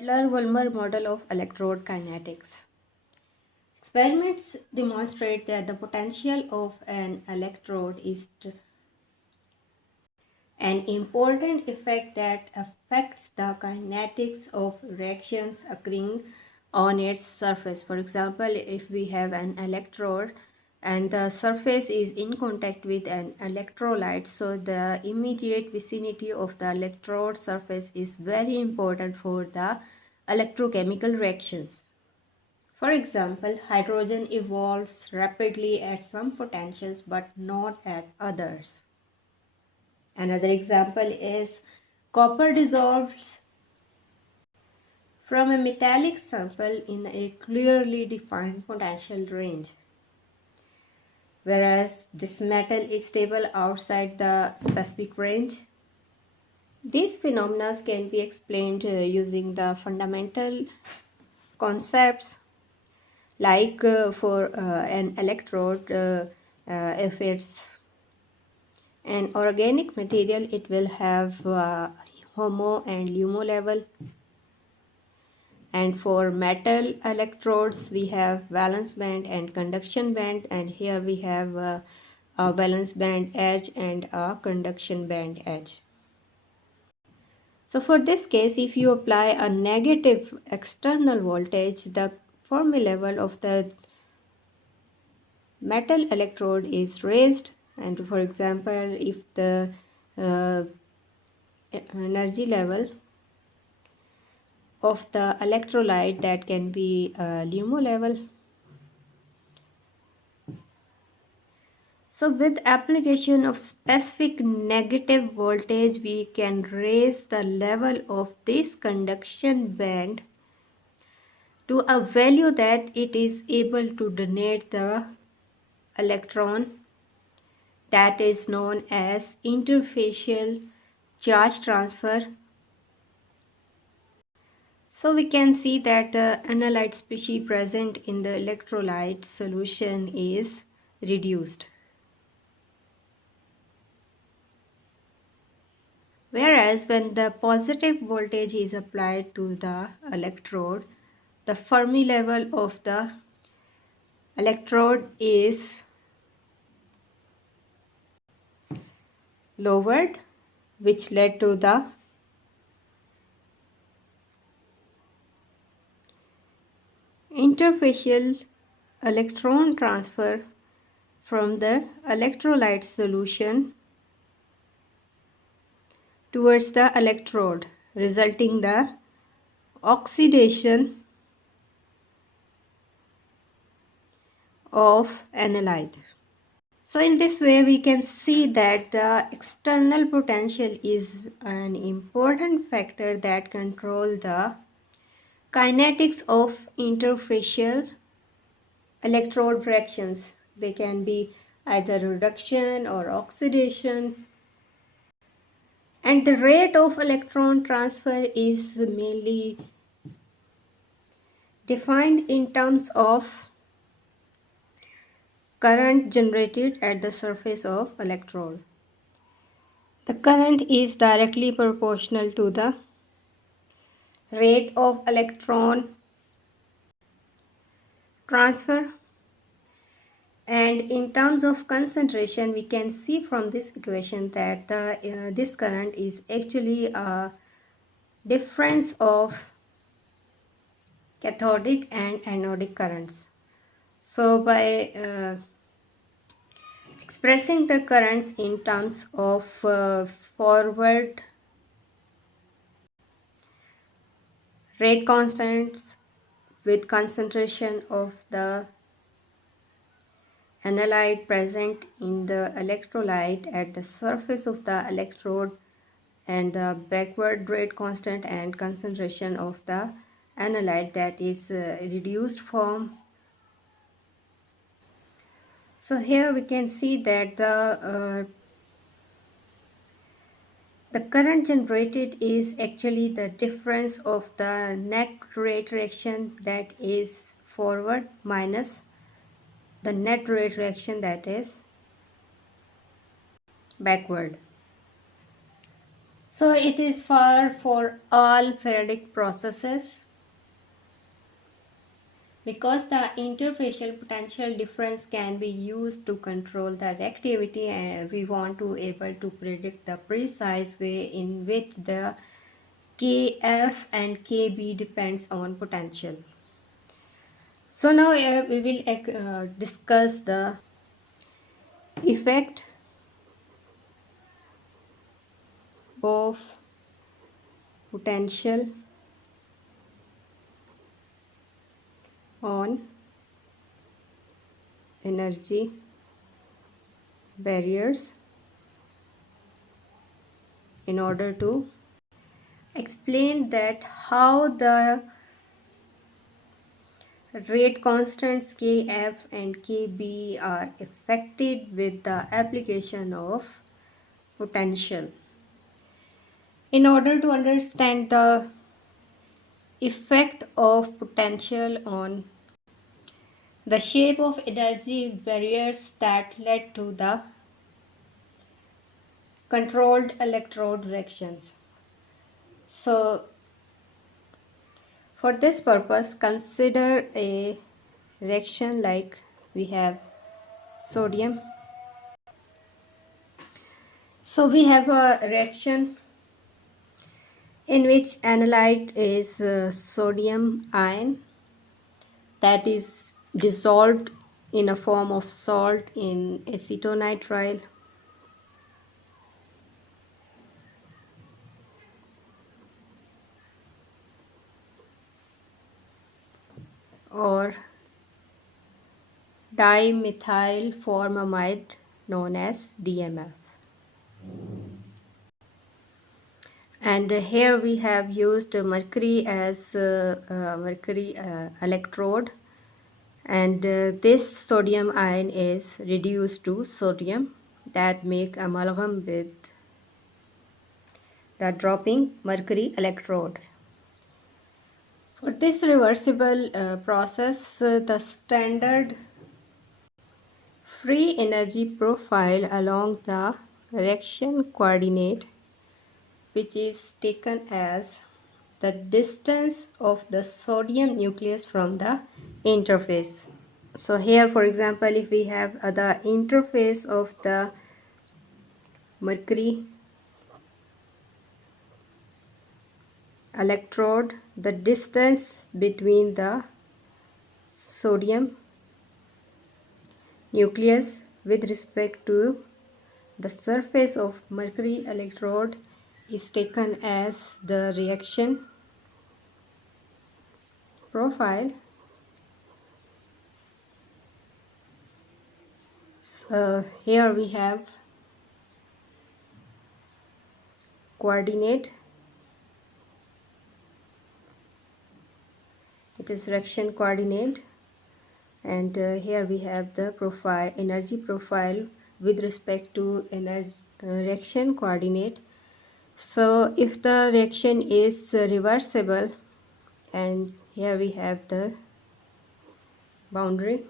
Butler-Volmer model of electrode kinetics. Experiments demonstrate that the potential of an electrode is an important effect that affects the kinetics of reactions occurring on its surface. For example, if we have an electrode and the surface is in contact with an electrolyte, so the immediate vicinity of the electrode surface is very important for the electrochemical reactions. For example, hydrogen evolves rapidly at some potentials but not at others. Another example is copper dissolves from a metallic sample in a clearly defined potential range, whereas this metal is stable outside the specific range. These phenomena can be explained using the fundamental concepts like for an electrode, if it's an organic material, it will have HOMO and LUMO level. And for metal electrodes, we have valence band and conduction band, and here we have a valence band edge and a conduction band edge. So for this case, if you apply a negative external voltage, the Fermi level of the metal electrode is raised, and for example, if the energy level of the electrolyte, that can be LUMO level. So with application of specific negative voltage, we can raise the level of this conduction band to a value that it is able to donate the electron, that is known as interfacial charge transfer. So we can see that the analyte species present in the electrolyte solution is reduced. Whereas when the positive voltage is applied to the electrode, the Fermi level of the electrode is lowered, which led to the interfacial electron transfer from the electrolyte solution towards the electrode, resulting the oxidation of analyte. So in this way, we can see that the external potential is an important factor that controls the kinetics of interfacial electrode reactions. They can be either reduction or oxidation. And the rate of electron transfer is mainly defined in terms of current generated at the surface of electrode. The current is directly proportional to the rate of electron transfer, and in terms of concentration, we can see from this equation that this current is actually a difference of cathodic and anodic currents. So by expressing the currents in terms of forward rate constants with concentration of the analyte present in the electrolyte at the surface of the electrode, and the backward rate constant and concentration of the analyte, that is reduced form. So here we can see that the current generated is actually the difference of the net rate reaction, that is forward, minus the net rate reaction, that is backward. So it is for all Faradic processes. Because the interfacial potential difference can be used to control the reactivity, and we want to able to predict the precise way in which the Kf and Kb depends on potential. So now we will discuss the effect of potential on energy barriers in order to explain that how the rate constants Kf and Kb are affected with the application of potential. In order to understand the effect of potential on the shape of energy barriers that led to the controlled electrode reactions. So for this purpose, consider a reaction like we have sodium. So we have a reaction in which analyte is sodium ion that is dissolved in a form of salt in acetonitrile, or dimethyl formamide known as DMF. And here we have used mercury as mercury electrode, and this sodium ion is reduced to sodium that make amalgam with the dropping mercury electrode. For this reversible process, the standard free energy profile along the reaction coordinate, which is taken as the distance of the sodium nucleus from the interface. So here, for example, if we have the interface of the mercury electrode, the distance between the sodium nucleus with respect to the surface of mercury electrode is taken as the reaction profile. So here we have coordinate, it is reaction coordinate, and here we have the profile, energy profile with respect to energy reaction coordinate. So if the reaction is reversible, and here we have the boundary.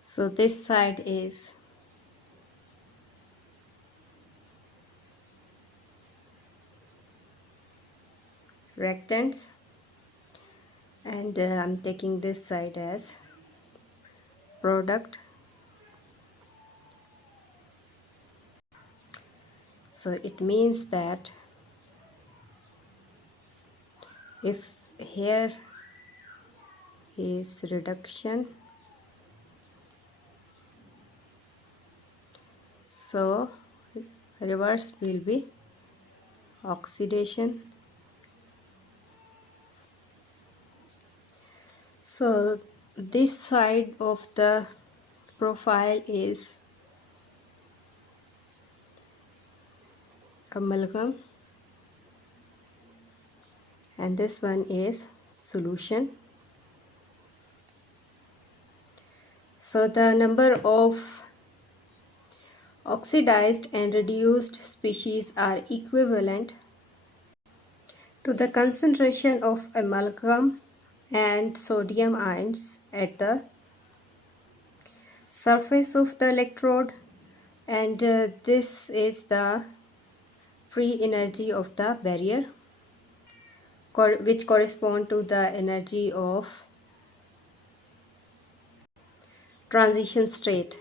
So this side is reactants, and I'm taking this side as product. So it means that if here is reduction, so reverse will be oxidation. So this side of the profile is amalgam, and this one is solution. So the number of Oxidized and reduced species are equivalent to the concentration of amalgam and sodium ions at the surface of the electrode, and this is the free energy of the barrier, which correspond to the energy of transition state.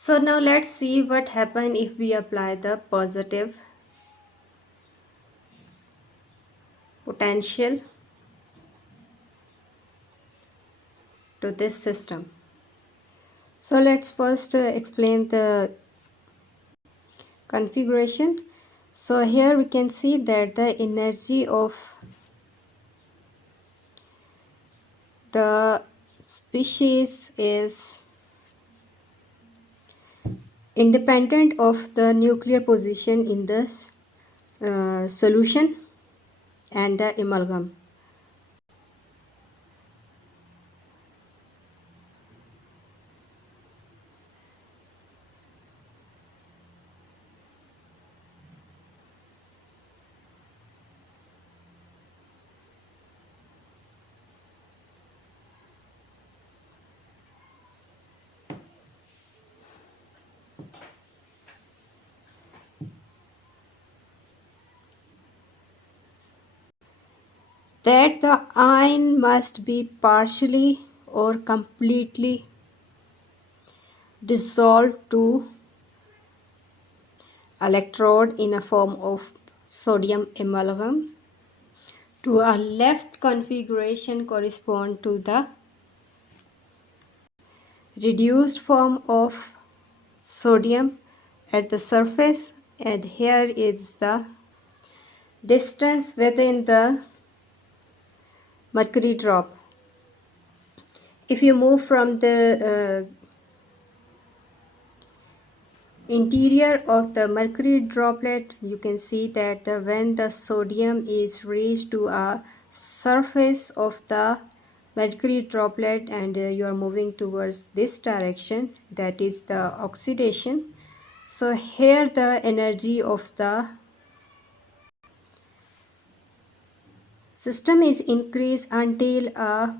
So now let's see what happens if we apply the positive potential to this system. So let's first explain the configuration. So here we can see that the energy of the species is independent of the nuclear position in the solution and the amalgam. That the ion must be partially or completely dissolved to electrode in a form of sodium amalgam. To a left configuration correspond to the reduced form of sodium at the surface, and here is the distance within the mercury drop. If you move from the interior of the mercury droplet, you can see that when the sodium is reached to a surface of the mercury droplet and you are moving towards this direction, that is the oxidation. So here the energy of the system is increased until a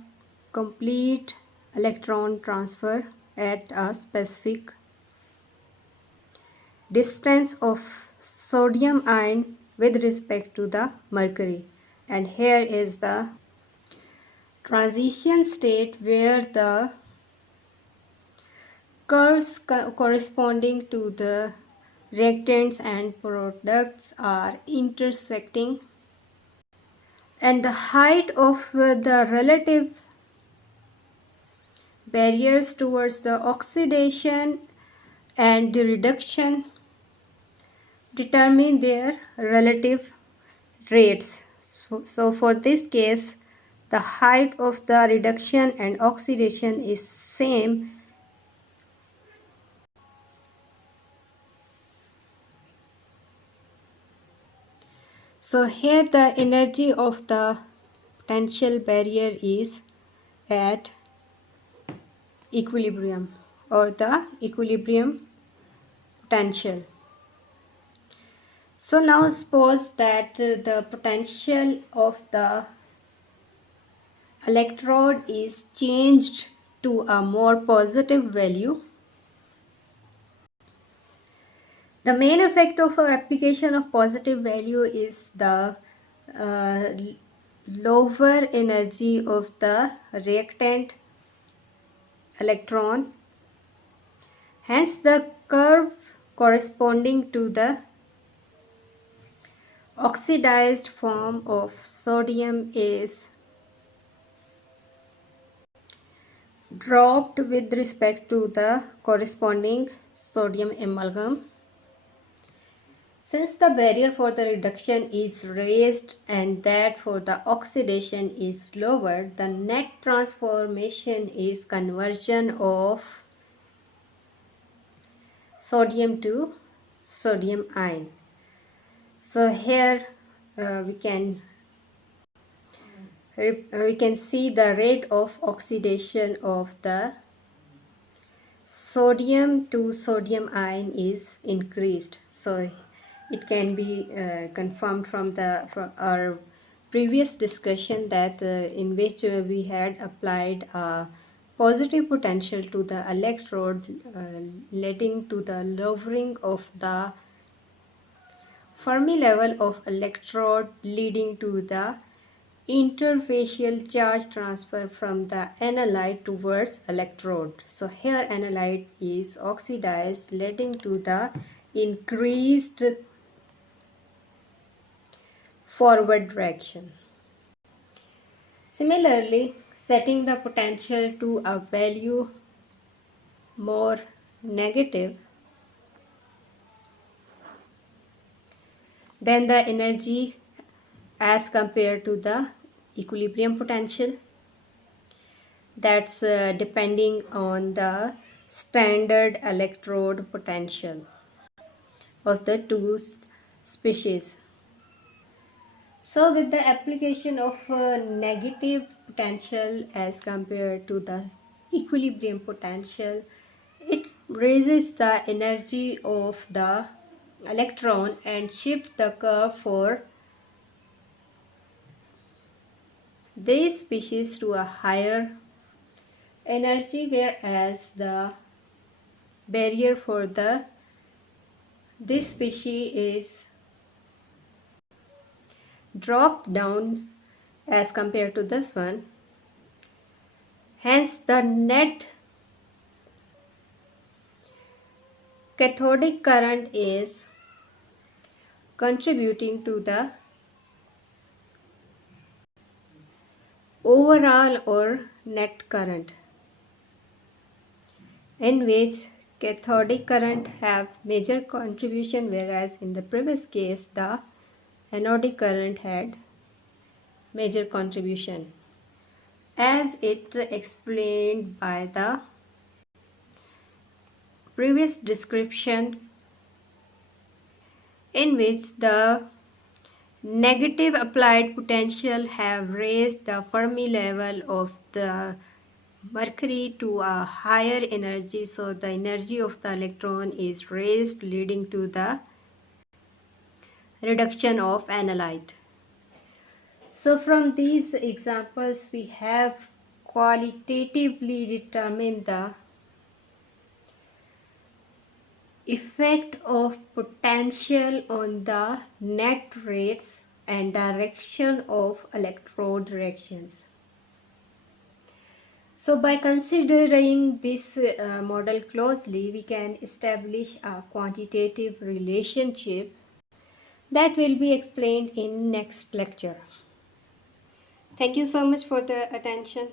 complete electron transfer at a specific distance of sodium ion with respect to the mercury. And here is the transition state where the curves corresponding to the reactants and products are intersecting, and the height of the relative barriers towards the oxidation and the reduction determine their relative rates. So for this case, the height of the reduction and oxidation is same. So here the energy of the potential barrier is at equilibrium, or the equilibrium potential. So now suppose that the potential of the electrode is changed to a more positive value. The main effect of application of positive value is the lower energy of the reactant electron. Hence the curve corresponding to the oxidized form of sodium is dropped with respect to the corresponding sodium amalgam. Since the barrier for the reduction is raised and that for the oxidation is lowered, the net transformation is conversion of sodium to sodium ion. So here we can see the rate of oxidation of the sodium to sodium ion is increased. So it can be confirmed from our previous discussion that in which we had applied a positive potential to the electrode, leading to the lowering of the Fermi level of electrode, leading to the interfacial charge transfer from the analyte towards electrode. So here analyte is oxidized, leading to the increased forward direction. Similarly, setting the potential to a value more negative, then the energy as compared to the equilibrium potential, that's depending on the standard electrode potential of the two species. So with the application of negative potential as compared to the equilibrium potential, it raises the energy of the electron and shifts the curve for this species to a higher energy, whereas the barrier for this species is dropped down as compared to this one. Hence the net cathodic current is contributing to the overall or net current, in which cathodic current have major contribution, whereas in the previous case the anodic current had major contribution, as it explained by the previous description, in which the negative applied potential have raised the Fermi level of the mercury to a higher energy, so the energy of the electron is raised, leading to the reduction of analyte. So from these examples we have qualitatively determined the effect of potential on the net rates and direction of electrode directions. So by considering this model closely, we can establish a quantitative relationship that will be explained in next lecture. Thank you so much for the attention.